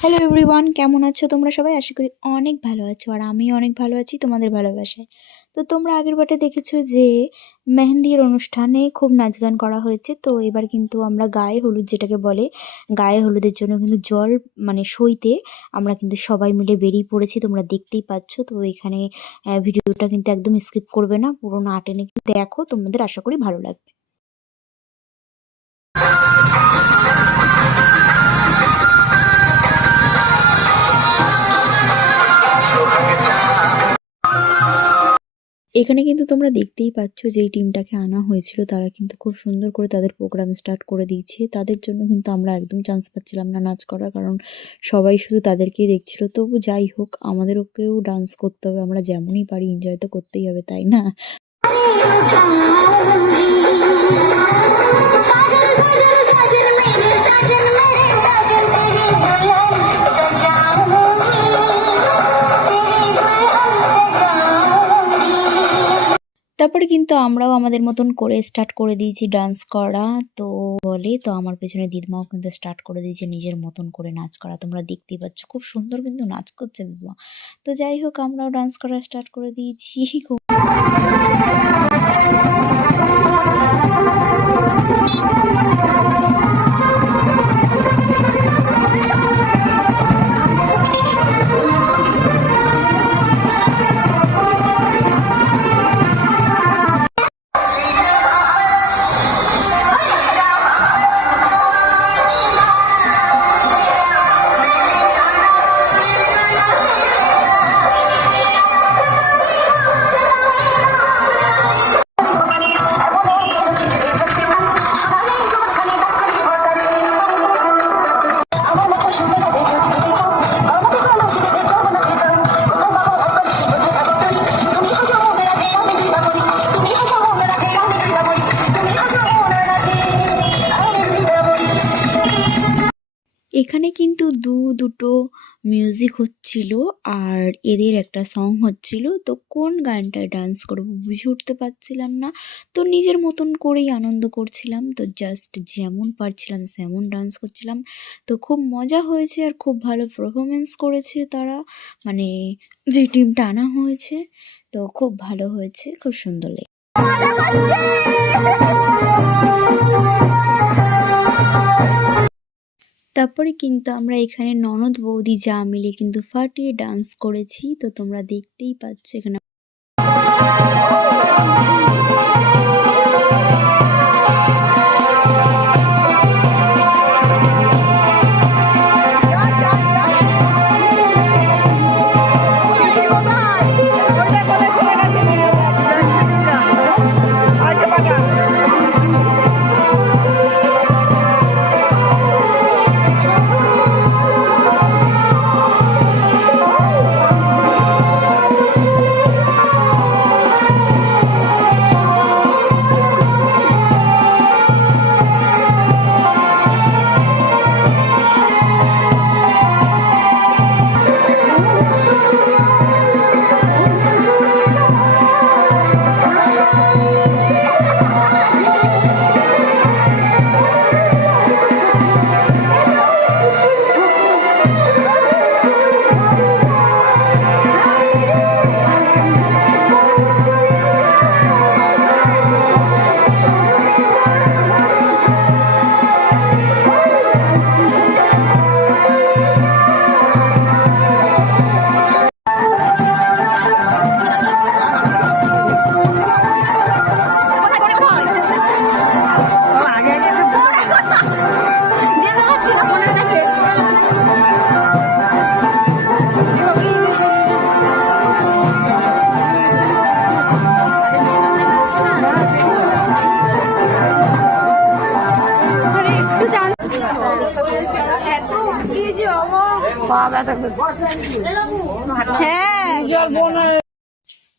Hello everyone, কেমন আছো তোমরা সবাই? আশা করি অনেক ভালো আছো, আর আমিও অনেক ভালো আছি তোমাদের ভালোবাসায়। তো তোমরা আগের বারে দেখেছো যে মেহেন্দির অনুষ্ঠানে খুব নাচ গান করা হয়েছে। তো এবার কিন্তু আমরা গায়ে হলুদ, যেটাকে বলে গায়ে হলুদের জন্য কিন্তু জল মানে সইতে আমরা কিন্তু সবাই মিলে বেরিয়ে পড়েছি, তোমরা দেখতেই পাচ্ছ। তো এখানে ভিডিওটা কিন্তু একদম স্কিপ করবে না, পুরো না টেনে কিন্তু দেখো, তোমাদের আশা করি ভালো লাগবে। এখানে কিন্তু তোমরা দেখতেই পাচ্ছ যে এই টিমটাকে আনা হয়েছিল, তারা কিন্তু খুব সুন্দর করে তাদের প্রোগ্রাম স্টার্ট করে দিয়েছে। তাদের জন্য কিন্তু আমরা একদম চান্স পাচ্ছিলাম না নাচ করার, কারণ সবাই শুধু তাদেরকেই দেখছিল। তবু যাই হোক, আমাদেরকেও ডান্স করতে হবে, আমরা যেমনই পারি এনজয় তো করতেই হবে, তাই না? তারপরে কিন্তু আমরাও আমাদের মতন করে স্টার্ট করে দিয়েছি ডান্স করা। তো বলে তো আমার পেছনে দিদিমাও কিন্তু স্টার্ট করে দিয়েছে নিজের মতন করে নাচ করা। তোমরা দেখতেই পাচ্ছ খুব সুন্দর কিন্তু নাচ করছে দিদিমা। তো যাই হোক, আমরাও ডান্স করা স্টার্ট করে দিয়েছি। এখানে কিন্তু দুটো মিউজিক হচ্ছিল, আর এদের একটা সং হচ্ছিল। তো কোন গানটায় ডান্স করবো বুঝে উঠতে পারছিলাম না, তো নিজের মতন করেই আনন্দ করছিলাম। তো জাস্ট যেমন পারছিলাম তেমন ডান্স করছিলাম। তো খুব মজা হয়েছে, আর খুব ভালো পারফরমেন্স করেছে তারা, মানে যে টিমটা আনা হয়েছে। তো খুব ভালো হয়েছে, খুব সুন্দর লেগেছে। তারপরে কিন্তু আমরা এখানে ননদ বৌদি যা মিলে কিন্তু ফাটিয়ে ডান্স করেছি। তো তোমরা দেখতেই পাচ্ছ এখানে।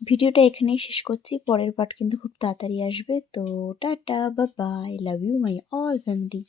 ভিডিওটা এখানেই শেষ করছি, পরের পার্ট কিন্তু খুব তাড়াতাড়ি আসবে। তো tata, bye bye, love you my all family.